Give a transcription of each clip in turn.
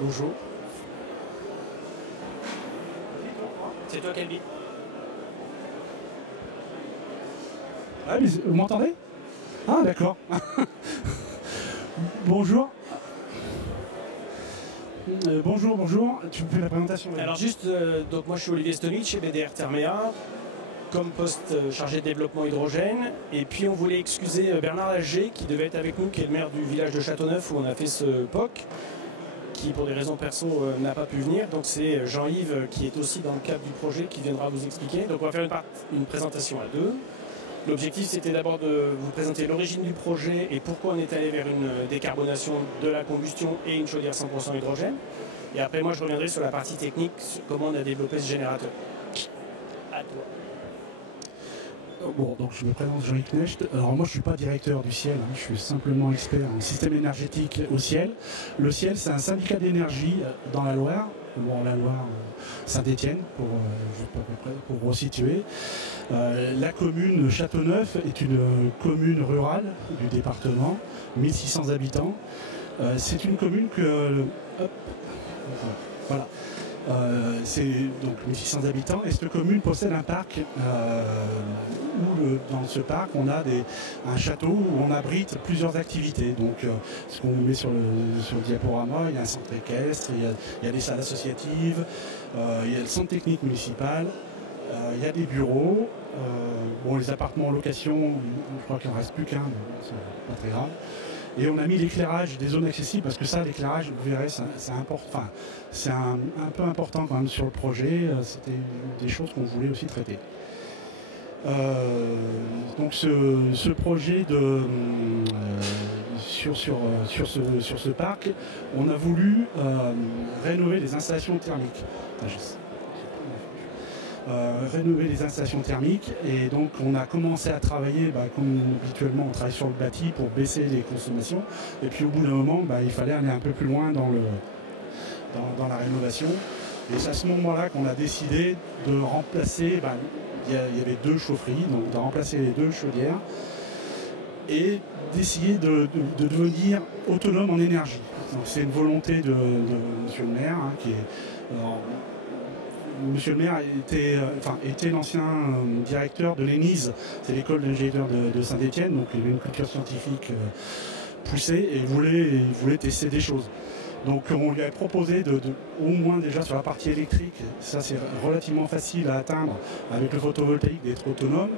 Bonjour. C'est toi, Calvi? Ah, mais vous m'entendez? Ah, d'accord. Bonjour. Bonjour. Tu me fais la présentation? Alors juste, donc moi je suis Olivier Stonic chez BDR Thermea, comme poste chargé de développement hydrogène. Et puis on voulait excuser Bernard Lager qui devait être avec nous, qui est le maire du village de Châteauneuf où on a fait ce POC, qui pour des raisons perso n'a pas pu venir. Donc c'est Jean-Yves qui est aussi dans le cadre du projet qui viendra vous expliquer. Donc on va faire une présentation à deux. L'objectif c'était d'abord de vous présenter l'origine du projet et pourquoi on est allé vers une décarbonation de la combustion et une chaudière 100% hydrogène. Et après moi je reviendrai sur la partie technique, sur comment on a développé ce générateur. À toi. Bon, donc je me présente Jean-Yves Knecht. Alors moi je ne suis pas directeur du ciel, je suis simplement expert en système énergétique au ciel. Le ciel c'est un syndicat d'énergie dans la Loire, la Loire Saint-Étienne pour resituer. La commune Châteauneuf est une commune rurale du département, 1600 habitants. C'est une commune que... voilà. C'est donc 1600 habitants et cette commune possède un parc où dans ce parc on a un château où on abrite plusieurs activités. Donc ce qu'on met sur le diaporama, il y a un centre équestre, il y a des salles associatives, il y a le centre technique municipal, il y a des bureaux, bon, les appartements en location, je crois qu'il n'en reste plus qu'un, mais bon, c'est pas très grave. Et on a mis l'éclairage des zones accessibles parce que ça, l'éclairage, vous verrez, c'est un peu important quand même sur le projet. C'était des choses qu'on voulait aussi traiter. Donc ce projet sur ce parc, on a voulu rénover les installations thermiques. Rénover les installations thermiques et donc on a commencé à travailler comme habituellement on travaille sur le bâti pour baisser les consommations et puis au bout d'un moment il fallait aller un peu plus loin dans la rénovation et c'est à ce moment là qu'on a décidé de remplacer, il y avait deux chaufferies, donc de remplacer les deux chaudières et d'essayer de devenir autonome en énergie. C'est une volonté de monsieur le maire qui est... Monsieur le maire était l'ancien directeur de l'ENISE, c'est l'école d'ingénieurs de Saint-Étienne, donc il avait une culture scientifique poussée et il voulait tester des choses. Donc on lui a proposé au moins déjà sur la partie électrique, ça c'est relativement facile à atteindre avec le photovoltaïque d'être autonome,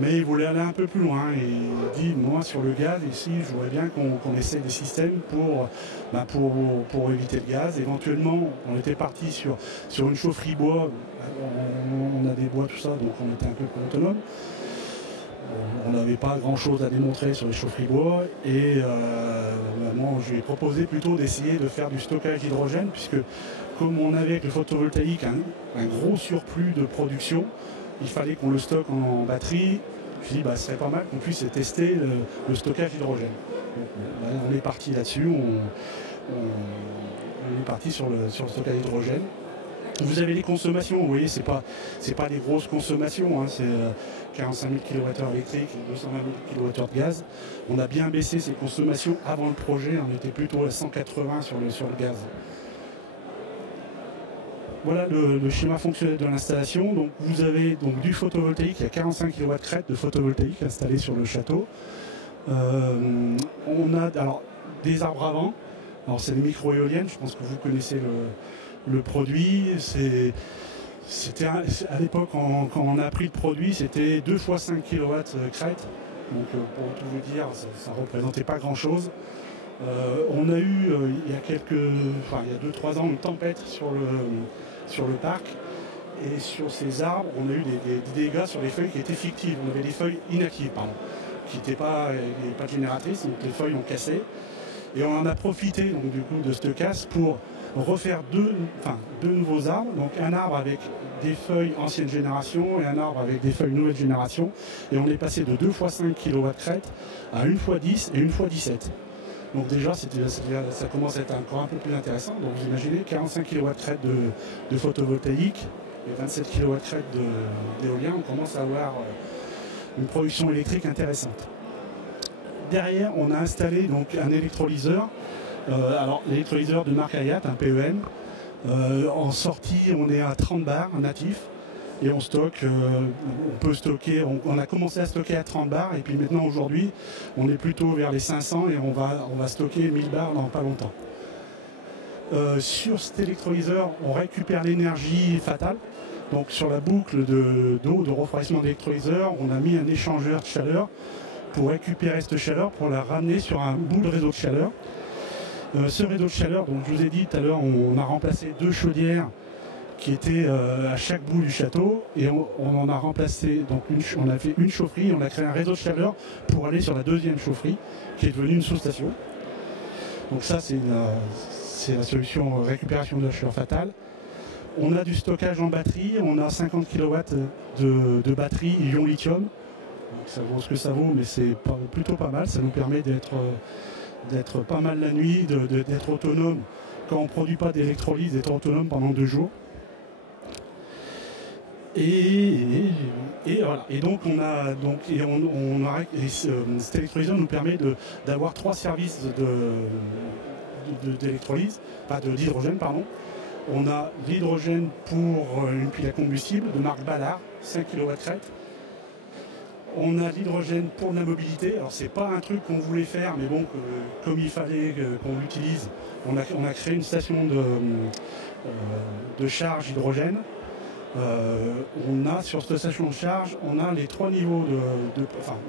mais il voulait aller un peu plus loin et il dit moi sur le gaz ici je voudrais bien qu'on essaie des systèmes pour éviter le gaz. Éventuellement on était parti sur une chaufferie bois, on a des bois tout ça donc on était un peu plus autonome. On n'avait pas grand chose à démontrer sur les chaufferies bois et moi je lui ai proposé plutôt d'essayer de faire du stockage d'hydrogène puisque comme on avait avec le photovoltaïque un gros surplus de production, il fallait qu'on le stocke en batterie. Je me suis dit, ce serait pas mal qu'on puisse tester le stockage d'hydrogène. On est parti là-dessus, on est parti sur le stockage d'hydrogène. Vous avez les consommations, vous voyez, c'est pas des grosses consommations, c'est 45 000 kWh électriques, 220 000 kWh de gaz. On a bien baissé ces consommations avant le projet, on était plutôt à 180 sur le gaz. Voilà le schéma fonctionnel de l'installation. Donc vous avez donc du photovoltaïque, il y a 45 kW crête de photovoltaïque installé sur le château. On a alors des arbres à vent. Alors c'est des micro-éoliennes, je pense que vous connaissez le produit. C'était à l'époque quand on a pris le produit, c'était 2 fois 5 kW crête. Donc pour tout vous dire, ça ne représentait pas grand chose. On a eu il y a 2-3 ans une tempête sur le parc et sur ces arbres on a eu des dégâts sur les feuilles qui étaient fictives. On avait des feuilles inactives, qui n'étaient pas génératrices, donc les feuilles ont cassé et on en a profité donc du coup de cette casse pour refaire deux nouveaux arbres, donc un arbre avec des feuilles ancienne génération et un arbre avec des feuilles nouvelle génération et on est passé de 2 fois 5 kW crête à 1 fois 10 et 1 fois 17. Donc déjà, ça commence à être encore un peu plus intéressant. Donc vous imaginez 45 kW crête de photovoltaïque et 27 kW crête d'éolien, on commence à avoir une production électrique intéressante. Derrière, on a installé donc un électrolyseur Alors l'électrolyseur de marque Hayat, un PEM, en sortie on est à 30 bars natif et on stocke, on peut stocker, on a commencé à stocker à 30 bars et puis maintenant aujourd'hui on est plutôt vers les 500 et on va stocker 1000 bars dans pas longtemps. Sur cet électrolyseur on récupère l'énergie fatale. Donc sur la boucle d'eau, de refroidissement d'électrolyseur, on a mis un échangeur de chaleur pour récupérer cette chaleur, pour la ramener sur un bout de réseau de chaleur. Ce réseau de chaleur, donc je vous ai dit tout à l'heure, on a remplacé 2 chaudières qui étaient à chaque bout du château et on en a remplacé, donc on a fait une chaufferie, on a créé un réseau de chaleur pour aller sur la 2e chaufferie qui est devenue une sous-station. Donc ça c'est la solution récupération de la chaleur fatale. On a du stockage en batterie, on a 50 kW de batterie ion lithium. Ça vaut ce que ça vaut, mais c'est plutôt pas mal. Ça nous permet d'être pas mal la nuit, d'être autonome. Quand on ne produit pas d'électrolyse, d'être autonome pendant 2 jours. Et voilà. Et donc cet électrolyseur nous permet d'avoir 3 services d'électrolyse, pas d'hydrogène, pardon. On a l'hydrogène pour une pile à combustible de marque Ballard, 5 kW crête. On a l'hydrogène pour la mobilité. Alors c'est pas un truc qu'on voulait faire, mais bon, comme il fallait qu'on l'utilise, on a créé une station de charge hydrogène. On a sur cette station de charge, on a les 3 niveaux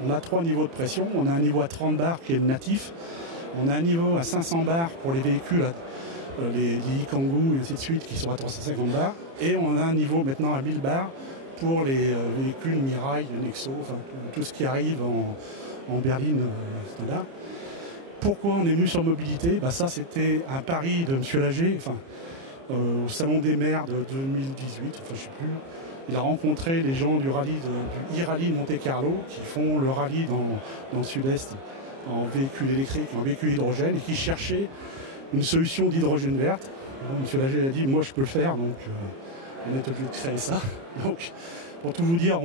on a 3 niveaux de pression. On a un niveau à 30 bars qui est le natif. On a un niveau à 500 bars pour les véhicules, les Kangoo et ainsi de suite qui sont à 350 bars. Et on a un niveau maintenant à 1000 bars pour les véhicules Mirai, Nexo, enfin tout ce qui arrive en berline là. Pourquoi on est venu sur mobilité? Ça c'était un pari de M. Lager, au Salon des maires de 2018, je sais plus. Il a rencontré les gens du e-rallye Monte Carlo qui font le rallye dans le sud-est en véhicule électrique, en véhicule hydrogène et qui cherchaient une solution d'hydrogène verte. M. Lager a dit moi je peux le faire, donc on est obligé de créer ça. Donc, pour tout vous dire,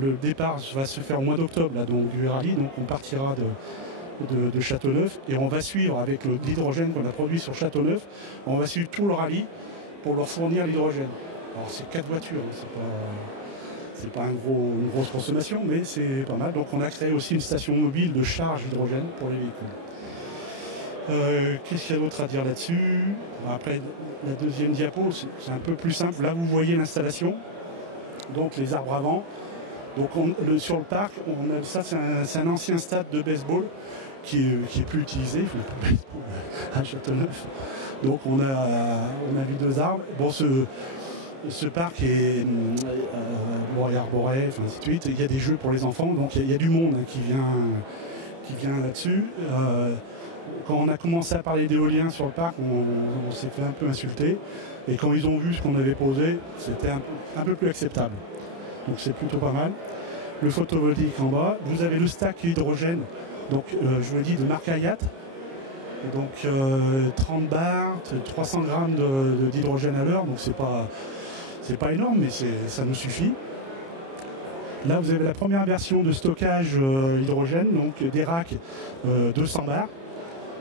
le départ va se faire au mois d'octobre du rallye, donc on partira de Châteauneuf et on va suivre avec l'hydrogène qu'on a produit sur Châteauneuf, on va suivre tout le rallye pour leur fournir l'hydrogène. Alors c'est 4 voitures, c'est pas une grosse consommation, mais c'est pas mal. Donc on a créé aussi une station mobile de charge hydrogène pour les véhicules. Qu'est-ce qu'il y a d'autre à dire là-dessus? Après, la deuxième diapo, c'est un peu plus simple. Là, vous voyez l'installation, donc les arbres avant. Donc sur le parc, ça c'est un ancien stade de baseball qui est plus utilisé, à Châteauneuf. Donc on a vu 2 arbres. Bon, ce parc est arboré, ainsi de suite. Il y a des jeux pour les enfants, donc il y a du monde qui vient là-dessus. Quand on a commencé à parler d'éolien sur le parc, on s'est fait un peu insulter. Et quand ils ont vu ce qu'on avait posé, c'était un peu plus acceptable. Donc c'est plutôt pas mal. Le photovoltaïque en bas. Vous avez le stack hydrogène, donc je vous l'ai dit, de marque Hayat. Donc 30 bars, 300 grammes d'hydrogène à l'heure, donc c'est pas énorme, mais ça nous suffit. Là vous avez la première version de stockage hydrogène, donc des racks 200 bars.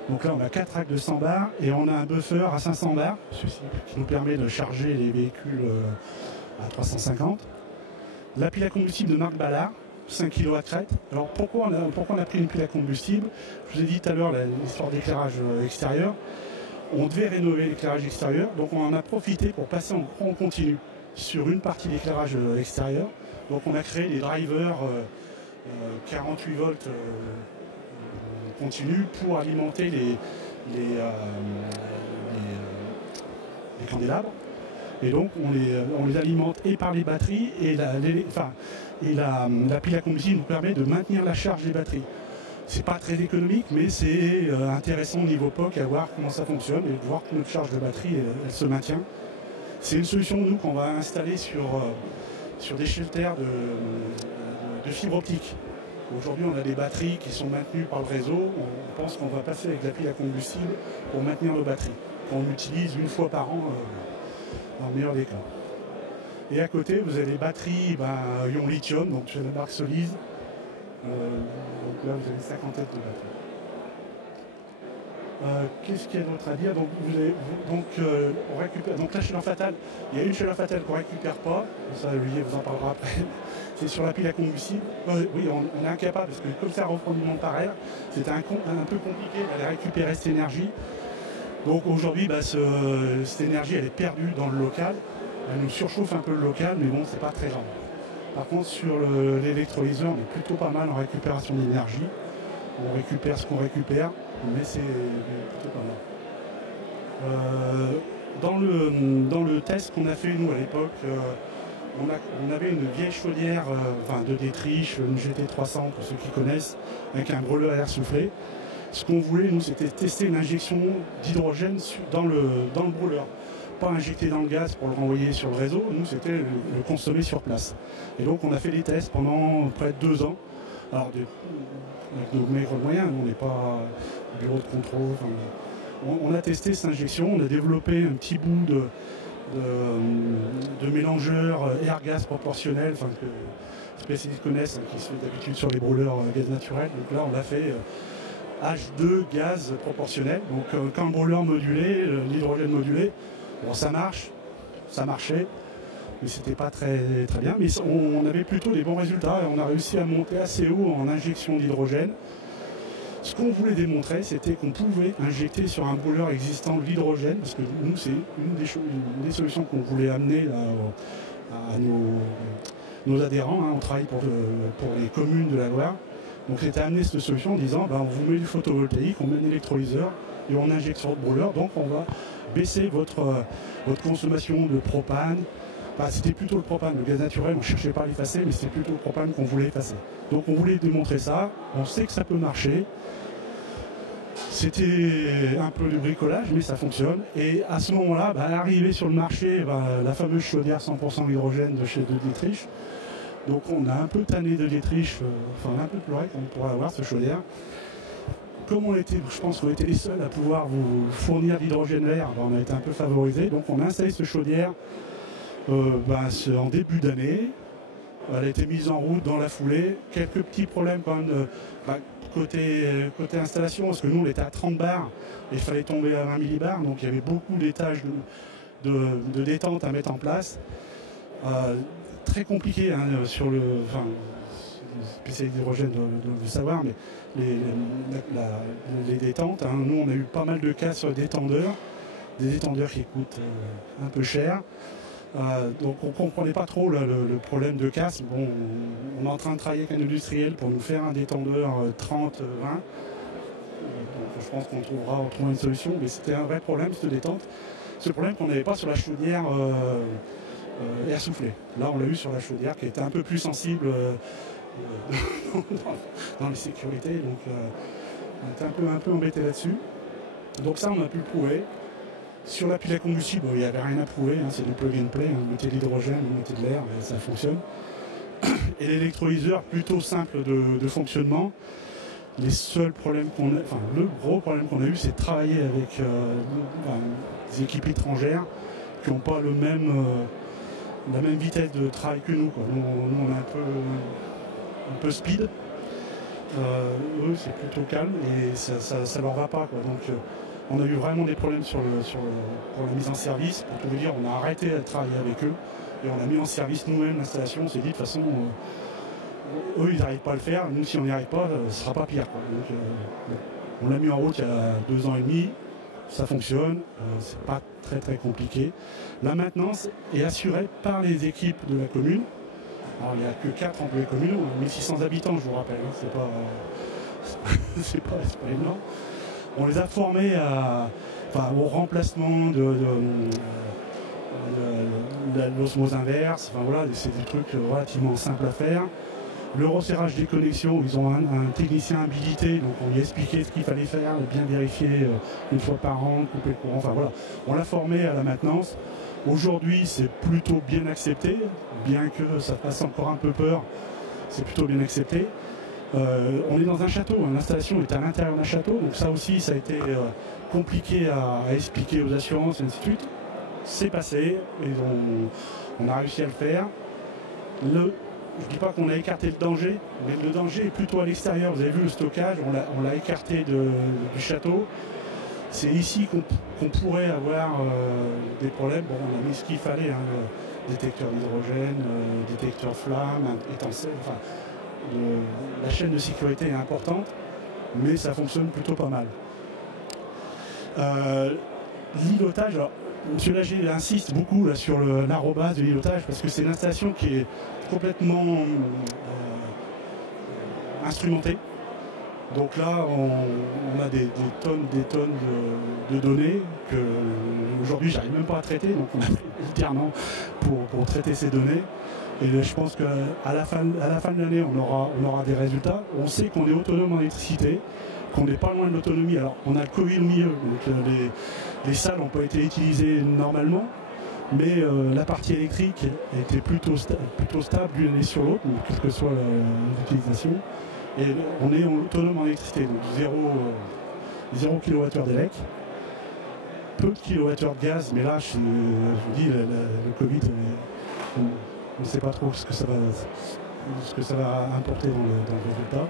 Donc là on a 4 racks de 100 bars et on a un buffer à 500 bars, qui nous permet de charger les véhicules à 350. La pile à combustible de marque Ballard, 5 kW crête. Alors pourquoi on a pris une pile à combustible? Je vous ai dit tout à l'heure l'histoire d'éclairage extérieur. On devait rénover l'éclairage extérieur, donc on en a profité pour passer en continu sur une partie d'éclairage extérieur. Donc on a créé des drivers 48 volts continus pour alimenter les candélabres. Et donc on les alimente et par les batteries et la pile à combustible nous permet de maintenir la charge des batteries. C'est pas très économique, mais c'est intéressant au niveau POC à voir comment ça fonctionne et de voir que notre charge de batterie elle se maintient. C'est une solution nous qu'on va installer sur des shelters de fibre optique. Aujourd'hui on a des batteries qui sont maintenues par le réseau. On pense qu'on va passer avec la pile à combustible pour maintenir nos batteries, qu'on utilise une fois par an dans le meilleur des cas. Et à côté vous avez des batteries ion lithium, donc chez la marque Soliz. Donc là vous avez 50 de batterie. Qu'est-ce qu'il y a d'autre à dire? Donc, on récupère. Donc la chaleur fatale, il y a une chaleur fatale qu'on ne récupère pas. Ça, Olivier vous en parlera après. C'est sur la pile à combustible. Oui, on est incapable parce que comme ça refroidiment par air, c'était un peu compliqué d'aller récupérer cette énergie. Donc aujourd'hui, cette énergie, elle est perdue dans le local. Elle nous surchauffe un peu le local, mais bon, c'est pas très grave. Par contre, sur l'électrolyseur, on est plutôt pas mal en récupération d'énergie. On récupère ce qu'on récupère, mais c'est plutôt pas mal. Dans le test qu'on a fait, nous, à l'époque, on avait une vieille chaudière de détriche, une GT300 pour ceux qui connaissent, avec un brûleur à air soufflé. Ce qu'on voulait, nous, c'était tester une injection d'hydrogène dans le brûleur. Pas injecter dans le gaz pour le renvoyer sur le réseau, nous, c'était le consommer sur place. Et donc, on a fait des tests pendant près de 2 ans. Alors, avec nos maigres moyens, on n'est pas bureau de contrôle. On a testé cette injection, on a développé un petit bout de mélangeur air-gaz proportionnel, que les spécialistes connaissent, qui se fait d'habitude sur les brûleurs gaz naturel. Donc là, on l'a fait H2 gaz proportionnel. Donc quand le brûleur modulé, l'hydrogène modulé, bon, ça marche, ça marchait, mais c'était pas très bien. Mais on avait plutôt des bons résultats et on a réussi à monter assez haut en injection d'hydrogène. Ce qu'on voulait démontrer, c'était qu'on pouvait injecter sur un brûleur existant de l'hydrogène, parce que nous, c'est une des solutions qu'on voulait amener là, à nos adhérents. On travaille pour les communes de la Loire. Donc c'était amener cette solution en disant, on vous met du photovoltaïque, on met un électrolyseur et on injecte sur le brûleur. Donc on va baisser votre consommation de propane. C'était plutôt le propane, le gaz naturel, on ne cherchait pas à l'effacer, mais c'était plutôt le propane qu'on voulait effacer. Donc on voulait démontrer ça, on sait que ça peut marcher. C'était un peu de bricolage, mais ça fonctionne. Et à ce moment-là, arrivé sur le marché, la fameuse chaudière 100% hydrogène de chez De Dietrich. Donc on a un peu tanné De Dietrich, on a un peu pleuré quand on pourrait avoir ce chaudière. Comme je pense qu'on était les seuls à pouvoir vous fournir l'hydrogène vert, on a été un peu favorisés. Donc on a installé ce chaudière en début d'année. Elle a été mise en route dans la foulée. Quelques petits problèmes quand même côté installation, parce que nous on était à 30 bars et il fallait tomber à 20 millibars, donc il y avait beaucoup d'étages de détente à mettre en place. Très compliqué sur le. Spécialiste d'hydrogène de savoir, mais les détentes. Nous on a eu pas mal de cas sur des étendeurs qui coûtent un peu cher. Donc on ne comprenait pas trop le problème de casse. Bon, on est en train de travailler avec un industriel pour nous faire un détendeur 30-20. Donc je pense qu'on trouvera une solution, mais c'était un vrai problème cette détente. Ce problème qu'on n'avait pas sur la chaudière air soufflé. Là on l'a eu sur la chaudière qui était un peu plus sensible dans les sécurités. Donc on était un peu embêté là-dessus. Donc ça on a pu le prouver. Sur la pile à combustible, il n'y avait rien à prouver, c'est du plug and play, vous mettez de l'hydrogène, vous mettez de l'air, et ça fonctionne. Et l'électrolyseur, plutôt simple de fonctionnement. Les seuls problèmes le gros problème qu'on a eu, c'est de travailler avec des équipes étrangères qui n'ont pas la même vitesse de travail que nous. Nous on est un peu speed. Eux, c'est plutôt calme et ça leur va pas. Donc, on a eu vraiment des problèmes pour la mise en service. Pour tout vous dire, on a arrêté de travailler avec eux et on a mis en service nous-mêmes l'installation. On s'est dit de toute façon, eux ils n'arrivent pas à le faire. Nous, si on n'y arrive pas, ce ne sera pas pire. Donc, on l'a mis en route il y a 2 ans et demi. Ça fonctionne. C'est pas très très compliqué. La maintenance est assurée par les équipes de la commune. Alors, il n'y a que 4 employés communaux, 1600 habitants, je vous rappelle. C'est pas énorme. On les a formés au remplacement de l'osmose inverse. C'est des trucs relativement simples à faire. Le resserrage des connexions, ils ont un technicien habilité, donc on lui a expliqué ce qu'il fallait faire, bien vérifier une fois par an, couper le courant. On l'a formé à la maintenance. Aujourd'hui, c'est plutôt bien accepté, bien que ça fasse encore un peu peur, c'est plutôt bien accepté. On est dans un château, l'installation est à l'intérieur d'un château, donc ça aussi, ça a été compliqué à expliquer aux assurances et ainsi de suite. C'est passé, et on a réussi à le faire. Je ne dis pas qu'on a écarté le danger, mais le danger est plutôt à l'extérieur. Vous avez vu le stockage, on l'a écarté du château. c'est ici qu'on pourrait avoir des problèmes. Bon, on a mis ce qu'il fallait, hein, détecteur d'hydrogène, détecteur flamme, étincelle, enfin, la chaîne de sécurité est importante, mais ça fonctionne plutôt pas mal. L'îlotage, alors, M. Lager insiste beaucoup là, sur l'arrobase de l'îlotage parce que c'est une installation qui est complètement instrumentée. Donc là, on a des tonnes de données que aujourd'hui j'arrive même pas à traiter, donc on a pris littéralement pour traiter ces données. Et je pense qu'à la fin de l'année, on aura des résultats. On sait qu'on est autonome en électricité, qu'on n'est pas loin de l'autonomie. Alors on a le Covid au milieu, donc les salles n'ont pas été utilisées normalement, mais la partie électrique était plutôt stable d'une année sur l'autre, quelle que soit l'utilisation. Et on est autonome en électricité, donc 0 kWh d'élec, peu de kWh de gaz, mais là, je vous dis, le Covid, on ne sait pas trop ce que ça va importer dans le résultat.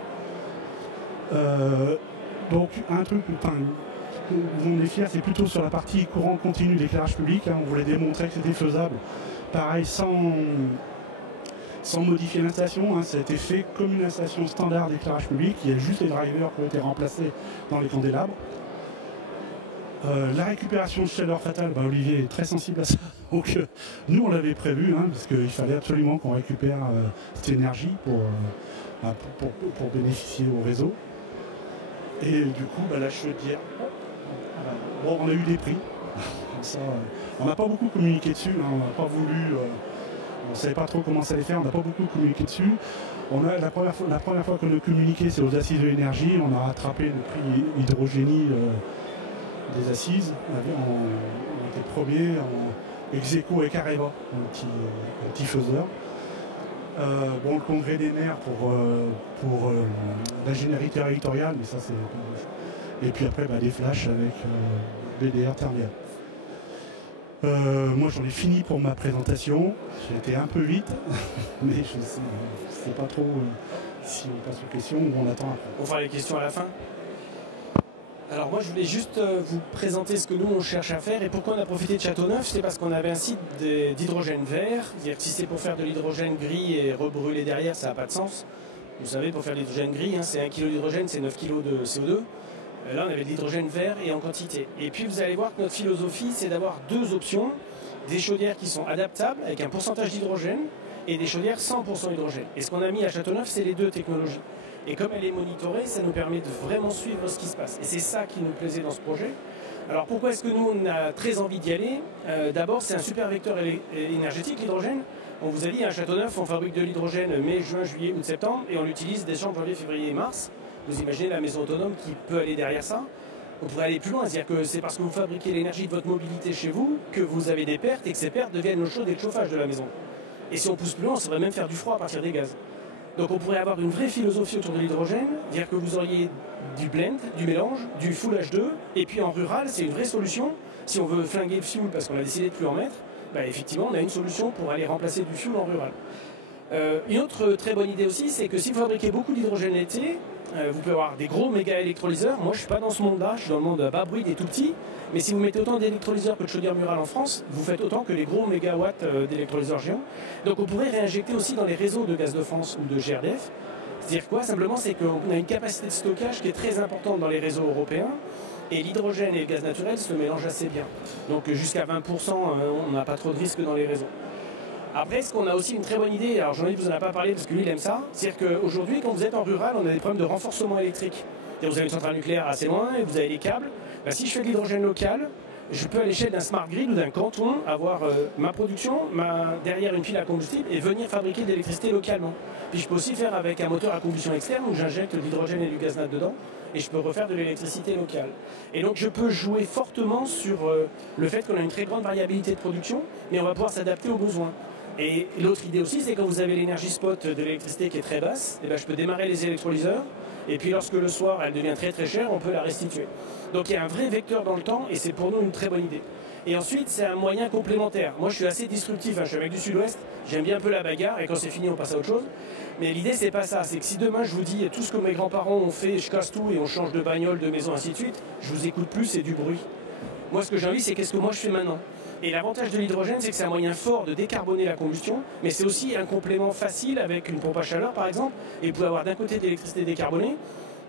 Donc un truc où on est fier, c'est plutôt sur la partie courant continu d'éclairage public. Hein, on voulait démontrer que c'était faisable. Pareil, sans modifier l'installation, hein, ça a été fait comme une installation standard d'éclairage public. Il y a juste les drivers qui ont été remplacés dans les candélabres. La récupération de chaleur fatale, Olivier est très sensible à ça. Donc nous on l'avait prévu, hein, parce qu'il fallait absolument qu'on récupère cette énergie pour bénéficier au réseau. Et du coup, la chaudière, bon, on a eu des prix. Ça, on n'a pas beaucoup communiqué dessus, hein, on n'a pas voulu, on ne savait pas trop comment ça allait faire, on n'a pas beaucoup communiqué dessus. La première fois qu'on a communiqué, c'est aux assises de l'énergie, on a rattrapé le prix hydrogénie des assises. On était premier en ex-aequo avec Areva, un petit faiseur. Bon, le congrès des maires pour l'ingénierie territoriale, mais ça c'est. Et puis après, des flashs avec BDR Thermia. Moi j'en ai fini pour ma présentation. J'ai été un peu vite, mais je ne sais pas trop si on passe aux questions ou on attend après. On fera les questions à la fin. Alors moi je voulais juste vous présenter ce que nous on cherche à faire et pourquoi on a profité de Châteauneuf. C'est parce qu'on avait un site d'hydrogène vert. C'est-à-dire que si c'est pour faire de l'hydrogène gris et rebrûler derrière, ça n'a pas de sens. Vous savez, pour faire de l'hydrogène gris, hein, c'est 1 kg d'hydrogène, c'est 9 kg de CO2. Là on avait de l'hydrogène vert et en quantité. Et puis vous allez voir que notre philosophie c'est d'avoir deux options. Des chaudières qui sont adaptables avec un pourcentage d'hydrogène et des chaudières 100% hydrogène. Et ce qu'on a mis à Châteauneuf, c'est les deux technologies. Et comme elle est monitorée, ça nous permet de vraiment suivre ce qui se passe. Et c'est ça qui nous plaisait dans ce projet. Alors pourquoi est-ce que nous, on a très envie d'y aller? D'abord, c'est un super vecteur énergétique, l'hydrogène. On vous a dit, à Châteauneuf, on fabrique de l'hydrogène mai, juin, juillet, août, septembre, et on l'utilise décembre, janvier, février et mars. Vous imaginez la maison autonome qui peut aller derrière ça? On pourrait aller plus loin, c'est-à-dire que c'est parce que vous fabriquez l'énergie de votre mobilité chez vous que vous avez des pertes et que ces pertes deviennent l'eau chaude et le chauffage de la maison. Et si on pousse plus loin, on saurait même faire du froid à partir des gaz. Donc on pourrait avoir une vraie philosophie autour de l'hydrogène, dire que vous auriez du blend, du mélange, du full H2, et puis en rural, c'est une vraie solution. Si on veut flinguer le fuel parce qu'on a décidé de plus en mettre, effectivement, on a une solution pour aller remplacer du fuel en rural. Une autre très bonne idée aussi, c'est que si vous fabriquez beaucoup d'hydrogène l'été, vous pouvez avoir des gros méga électrolyseurs. Moi, je ne suis pas dans ce monde-là, je suis dans le monde bas bruit des tout petits. Mais si vous mettez autant d'électrolyseurs que de chaudières murales en France, vous faites autant que les gros mégawatts d'électrolyseurs géants. Donc on pourrait réinjecter aussi dans les réseaux de Gaz de France ou de GRDF. C'est-à-dire quoi? Simplement, c'est qu'on a une capacité de stockage qui est très importante dans les réseaux européens. Et l'hydrogène et le gaz naturel se mélangent assez bien. Donc jusqu'à 20%, on n'a pas trop de risques dans les réseaux. Après, ce qu'on a aussi une très bonne idée, alors Jean-Yves vous en a pas parlé parce que lui il aime ça, c'est-à-dire qu'aujourd'hui, quand vous êtes en rural, on a des problèmes de renforcement électrique. Vous avez une centrale nucléaire assez loin et vous avez les câbles. Si je fais de l'hydrogène local, je peux à l'échelle d'un smart grid ou d'un canton avoir ma production, derrière une pile à combustible et venir fabriquer de l'électricité localement. Puis je peux aussi faire avec un moteur à combustion externe où j'injecte de l'hydrogène et du gaz nat dedans et je peux refaire de l'électricité locale. Et donc je peux jouer fortement sur le fait qu'on a une très grande variabilité de production, mais on va pouvoir s'adapter aux besoins. Et l'autre idée aussi, c'est quand vous avez l'énergie spot de l'électricité qui est très basse, je peux démarrer les électrolyseurs, et puis lorsque le soir elle devient très très chère, on peut la restituer. Donc il y a un vrai vecteur dans le temps, et c'est pour nous une très bonne idée. Et ensuite, c'est un moyen complémentaire. Moi, je suis assez disruptif, hein, je suis un mec du Sud-Ouest, j'aime bien un peu la bagarre, et quand c'est fini, on passe à autre chose. Mais l'idée, c'est pas ça. C'est que si demain, je vous dis tout ce que mes grands-parents ont fait, je casse tout et on change de bagnole, de maison, ainsi de suite, je vous écoute plus, c'est du bruit. Moi, ce que j'ai envie, c'est qu'est-ce que moi je fais maintenant. Et l'avantage de l'hydrogène, c'est que c'est un moyen fort de décarboner la combustion, mais c'est aussi un complément facile avec une pompe à chaleur, par exemple, et vous pouvez avoir d'un côté de l'électricité décarbonée,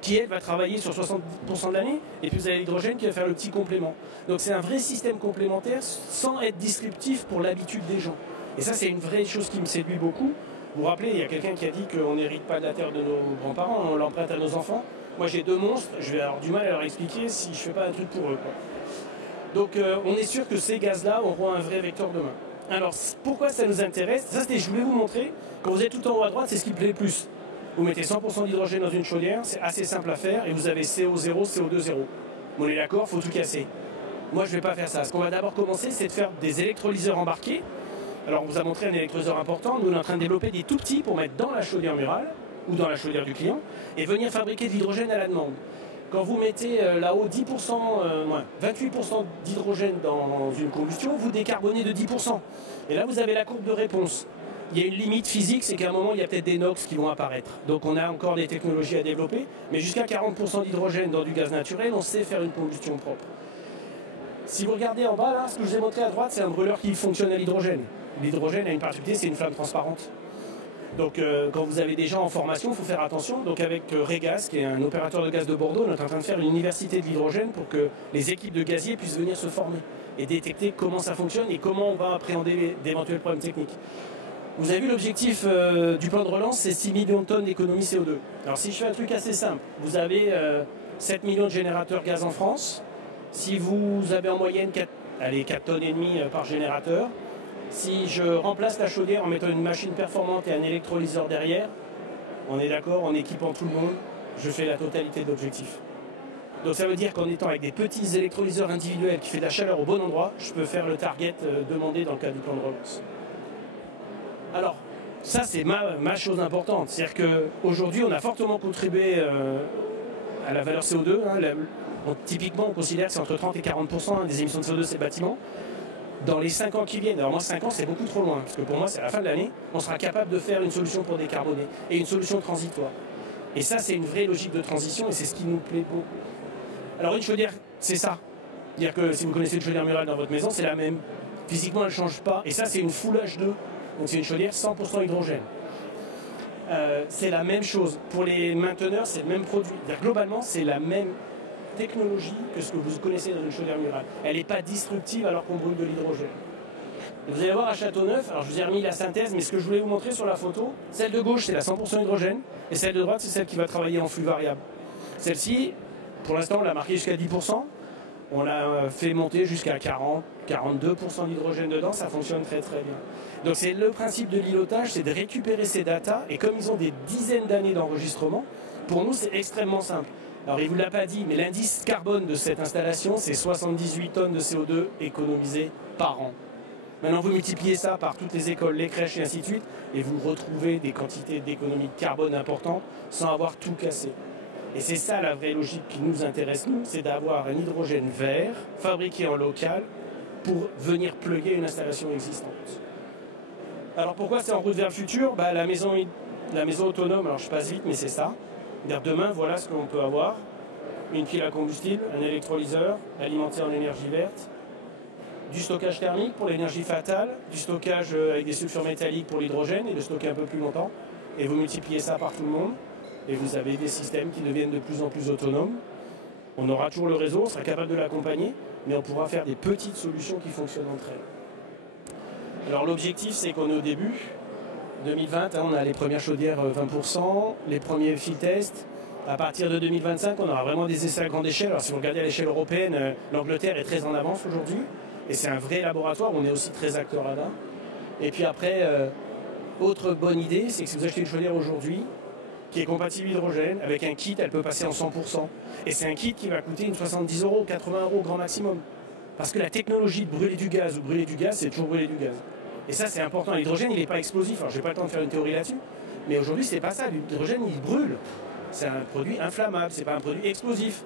qui elle va travailler sur 60% de l'année, et puis vous avez l'hydrogène qui va faire le petit complément. Donc c'est un vrai système complémentaire sans être disruptif pour l'habitude des gens. Et ça, c'est une vraie chose qui me séduit beaucoup. Vous vous rappelez, il y a quelqu'un qui a dit qu'on n'hérite pas de la terre de nos grands-parents, on l'emprunte à nos enfants. Moi j'ai deux monstres, je vais avoir du mal à leur expliquer si je ne fais pas un truc pour eux, quoi. Donc on est sûr que ces gaz-là auront un vrai vecteur demain. Alors pourquoi ça nous intéresse? Ça, je voulais vous montrer, quand vous êtes tout en haut à droite, c'est ce qui plaît le plus. Vous mettez 100% d'hydrogène dans une chaudière, c'est assez simple à faire, et vous avez CO0, CO2, 0. On est d'accord, il faut tout casser. Moi je ne vais pas faire ça. Ce qu'on va d'abord commencer, c'est de faire des électrolyseurs embarqués. Alors on vous a montré un électrolyseur important, nous on est en train de développer des tout petits pour mettre dans la chaudière murale, ou dans la chaudière du client, et venir fabriquer de l'hydrogène à la demande. Quand vous mettez là-haut 10%, 28% d'hydrogène dans une combustion, vous décarbonez de 10%. Et là, vous avez la courbe de réponse. Il y a une limite physique, c'est qu'à un moment, il y a peut-être des NOx qui vont apparaître. Donc on a encore des technologies à développer, mais jusqu'à 40% d'hydrogène dans du gaz naturel, on sait faire une combustion propre. Si vous regardez en bas, là, ce que je vous ai montré à droite, c'est un brûleur qui fonctionne à l'hydrogène. L'hydrogène a une particularité, c'est une flamme transparente. Donc quand vous avez des gens en formation, il faut faire attention. Donc avec Regas, qui est un opérateur de gaz de Bordeaux, on est en train de faire une université de l'hydrogène pour que les équipes de gaziers puissent venir se former et détecter comment ça fonctionne et comment on va appréhender d'éventuels problèmes techniques. Vous avez vu l'objectif du plan de relance, c'est 6 millions de tonnes d'économie CO2. Alors si je fais un truc assez simple, vous avez 7 millions de générateurs gaz en France. Si vous avez en moyenne 4 tonnes et demie par générateur, si je remplace la chaudière en mettant une machine performante et un électrolyseur derrière, on est d'accord, en équipant tout le monde, je fais la totalité de l'objectif. Donc ça veut dire qu'en étant avec des petits électrolyseurs individuels qui font de la chaleur au bon endroit, je peux faire le target demandé dans le cadre du plan de relance. Alors, ça c'est ma chose importante. C'est-à-dire qu'aujourd'hui, on a fortement contribué à la valeur CO2. Typiquement, on considère que c'est entre 30 et 40% des émissions de CO2 de ces bâtiments. Dans les 5 ans qui viennent, alors moi 5 ans c'est beaucoup trop loin, parce que pour moi c'est à la fin de l'année, on sera capable de faire une solution pour décarboner, et une solution transitoire. Et ça c'est une vraie logique de transition, et c'est ce qui nous plaît beaucoup. Alors une chaudière, c'est ça. C'est-à-dire que si vous connaissez une chaudière murale dans votre maison, c'est la même. Physiquement elle ne change pas, et ça c'est une Full H2, donc c'est une chaudière 100% hydrogène. C'est la même chose. Pour les mainteneurs, c'est le même produit. Globalement, c'est la même technologie que ce que vous connaissez dans une chaudière murale. Elle n'est pas disruptive alors qu'on brûle de l'hydrogène. Vous allez voir à Châteauneuf, alors je vous ai remis la synthèse, mais ce que je voulais vous montrer sur la photo, celle de gauche c'est la 100% hydrogène, et celle de droite c'est celle qui va travailler en flux variable. Celle-ci, pour l'instant on l'a marquée jusqu'à 10%, on l'a fait monter jusqu'à 40, 42% d'hydrogène dedans, ça fonctionne très très bien. Donc c'est le principe de l'îlotage, c'est de récupérer ces datas, et comme ils ont des dizaines d'années d'enregistrement, pour nous c'est extrêmement simple. Alors il ne vous l'a pas dit, mais l'indice carbone de cette installation, c'est 78 tonnes de CO2 économisées par an. Maintenant vous multipliez ça par toutes les écoles, les crèches et ainsi de suite, et vous retrouvez des quantités d'économie de carbone importantes sans avoir tout cassé. Et c'est ça la vraie logique qui nous intéresse, nous, c'est d'avoir un hydrogène vert, fabriqué en local, pour venir plugger une installation existante. Alors pourquoi c'est en route vers le futur? La maison autonome, alors je passe vite, mais c'est ça. Demain, voilà ce qu'on peut avoir. Une pile à combustible, un électrolyseur alimenté en énergie verte, du stockage thermique pour l'énergie fatale, du stockage avec des sulfures métalliques pour l'hydrogène et de stocker un peu plus longtemps. Et vous multipliez ça par tout le monde et vous avez des systèmes qui deviennent de plus en plus autonomes. On aura toujours le réseau, on sera capable de l'accompagner, mais on pourra faire des petites solutions qui fonctionnent entre elles. Alors l'objectif, c'est qu'on est au début. 2020, on a les premières chaudières 20%, les premiers field tests. À partir de 2025, on aura vraiment des essais à grande échelle. Alors si vous regardez à l'échelle européenne, l'Angleterre est très en avance aujourd'hui. Et c'est un vrai laboratoire, on est aussi très acteur là-dedans. Et puis après, autre bonne idée, c'est que si vous achetez une chaudière aujourd'hui, qui est compatible hydrogène, avec un kit, elle peut passer en 100%. Et c'est un kit qui va coûter une 70 €, 80 € grand maximum. Parce que la technologie de brûler du gaz ou brûler du gaz, c'est toujours brûler du gaz. Et ça, c'est important. L'hydrogène, il n'est pas explosif. Alors, je n'ai pas le temps de faire une théorie là-dessus. Mais aujourd'hui, c'est pas ça. L'hydrogène, il brûle. C'est un produit inflammable. C'est pas un produit explosif.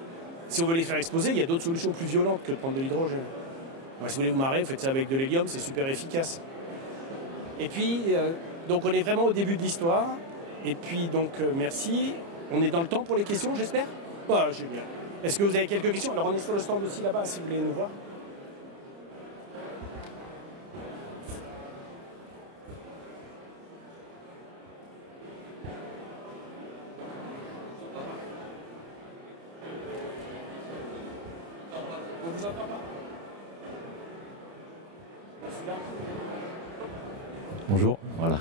Si on veut les faire exploser, il y a d'autres solutions plus violentes que de prendre de l'hydrogène. Si vous voulez vous marrer, vous faites ça avec de l'hélium, c'est super efficace. Et puis, donc on est vraiment au début de l'histoire. Et puis, donc, merci. On est dans le temps pour les questions, j'espère? Génial. Est-ce que vous avez quelques questions? Alors, on est sur le stand aussi là-bas, si vous voulez nous voir. On vous entend pas? Bonjour, voilà.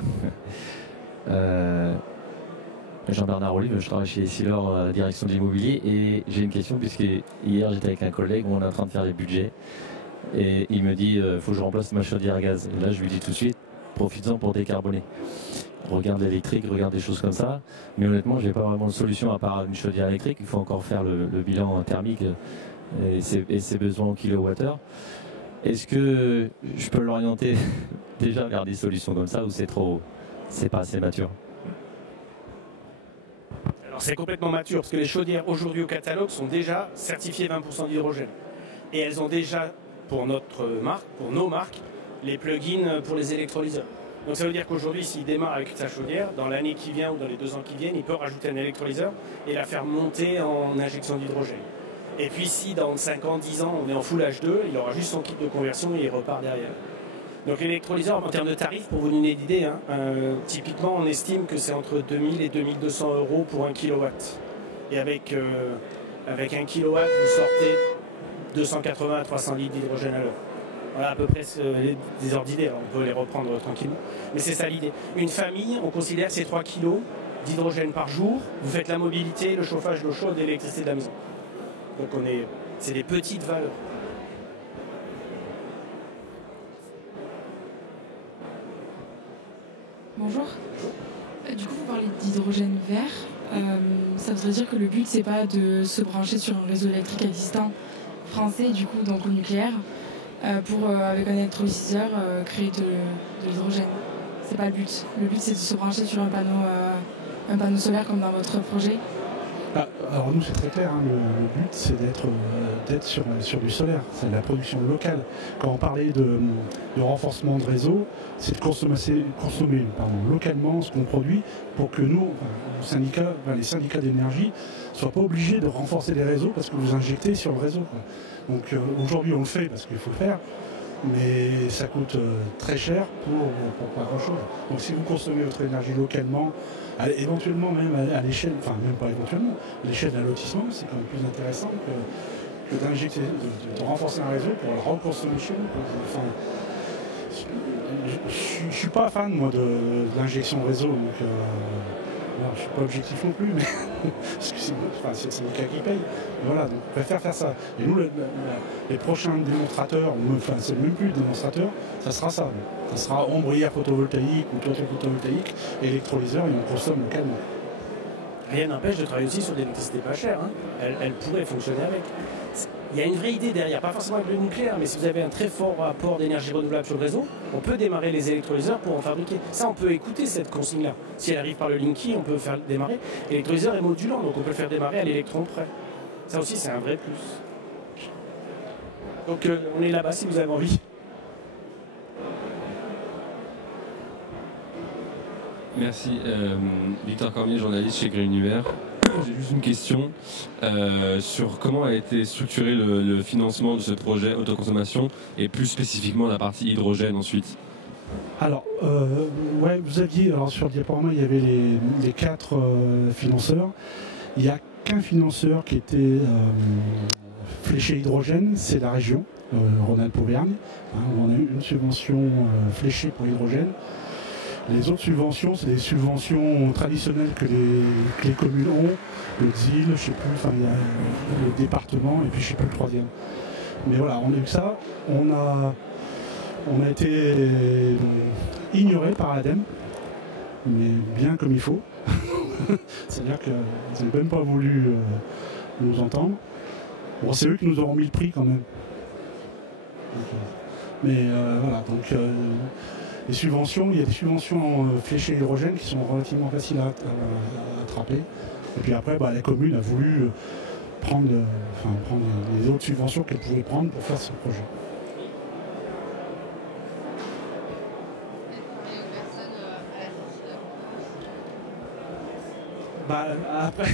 Jean-Bernard Olive, je travaille chez Silor à la direction de l'immobilier et j'ai une question puisque hier j'étais avec un collègue où on est en train de faire les budgets et il me dit faut que je remplace ma chaudière à gaz. Et là je lui dis tout de suite profites-en pour décarboner. Regarde l'électrique, regarde des choses comme ça, mais honnêtement j'ai pas vraiment de solution à part une chaudière électrique. Il faut encore faire le bilan thermique et ses besoins en kilowattheure. Est-ce que je peux l'orienter déjà vers des solutions comme ça ou c'est pas assez mature? Alors c'est complètement mature parce que les chaudières aujourd'hui au catalogue sont déjà certifiées 20% d'hydrogène. Et elles ont déjà, pour notre marque, pour nos marques, les plugins pour les électrolyseurs. Donc ça veut dire qu'aujourd'hui, s'il démarre avec sa chaudière, dans l'année qui vient ou dans les 2 ans qui viennent, il peut rajouter un électrolyseur et la faire monter en injection d'hydrogène. Et puis si dans 5 ans, 10 ans, on est en Full H2, il aura juste son kit de conversion et il repart derrière. Donc l'électrolyseur, en termes de tarifs, pour vous donner une idée, typiquement on estime que c'est entre 2000 et 2200 euros pour 1 kW. Et avec 1 kW, vous sortez 280 à 300 litres d'hydrogène à l'heure. Voilà à peu près des ordres d'idées, on peut les reprendre tranquillement. Mais c'est ça l'idée. Une famille, on considère c'est 3 kg d'hydrogène par jour. Vous faites la mobilité, le chauffage, l'eau chaude et l'électricité de la maison. Donc c'est des petites valeurs. Bonjour. Du coup, vous parlez d'hydrogène vert. Ça voudrait dire que le but, c'est pas de se brancher sur un réseau électrique existant français, du coup, donc au nucléaire, pour, avec un électrolyseur, créer de l'hydrogène. C'est pas le but. Le but, c'est de se brancher sur un panneau solaire comme dans votre projet. Alors nous c'est très clair, le but c'est d'être sur du solaire, c'est de la production locale. Quand on parlait de renforcement de réseau, c'est de consommer localement ce qu'on produit pour que nous, les syndicats d'énergie, ne soient pas obligés de renforcer les réseaux parce que vous injectez sur le réseau. Donc aujourd'hui on le fait parce qu'il faut le faire, mais ça coûte très cher pour pas grand chose. Donc si vous consommez votre énergie localement, éventuellement même à l'échelle, enfin même pas éventuellement, à l'échelle d'un lotissement, c'est quand même plus intéressant que d'injecter, de renforcer un réseau pour le reconsommer chez nous. Enfin, je ne suis pas fan moi de l'injection réseau, donc alors, je ne suis pas objectif non plus, mais c'est le cas qui paye. Voilà, donc on préfère faire ça. Et nous, les prochains démonstrateurs, c'est même plus démonstrateurs, ça sera ça. Ça sera ombrière photovoltaïque ou toiture photovoltaïque, électrolyseur et on consomme localement. Rien n'empêche de travailler aussi sur des électricités pas chères. Elle pourrait fonctionner avec. Il y a une vraie idée derrière, pas forcément avec le nucléaire, mais si vous avez un très fort apport d'énergie renouvelable sur le réseau, on peut démarrer les électrolyseurs pour en fabriquer. Ça, on peut écouter cette consigne-là. Si elle arrive par le Linky, on peut le faire démarrer. L'électrolyseur est modulant, donc on peut le faire démarrer à l'électron près. Ça aussi, c'est un vrai plus. Donc on est là-bas si vous avez envie. Merci. Victor Cormier, journaliste chez Green Univers. J'ai juste une question sur comment a été structuré le financement de ce projet autoconsommation et plus spécifiquement la partie hydrogène ensuite. Alors, ouais, vous aviez, alors sur le diaporama, il y avait les 4 financeurs. Il n'y a qu'un financeur qui était fléché hydrogène, c'est la région, Rhône-Alpes-Auvergne, où on a eu une subvention fléchée pour l'hydrogène. Les autres subventions, c'est des subventions traditionnelles que les communes ont, le DSIL, je ne sais plus, enfin il y a le département et puis je ne sais plus le troisième. Mais voilà, on a eu ça, on a été ignoré par l'ADEME, mais bien comme il faut. C'est-à-dire qu'ils n'ont même pas voulu nous entendre. Bon, c'est eux qui nous auront mis le prix quand même. Mais voilà, donc les subventions, il y a des subventions fléchées hydrogène qui sont relativement faciles à attraper. Et puis après, la commune a voulu prendre les autres subventions qu'elle pouvait prendre pour faire ce projet. Bah, après.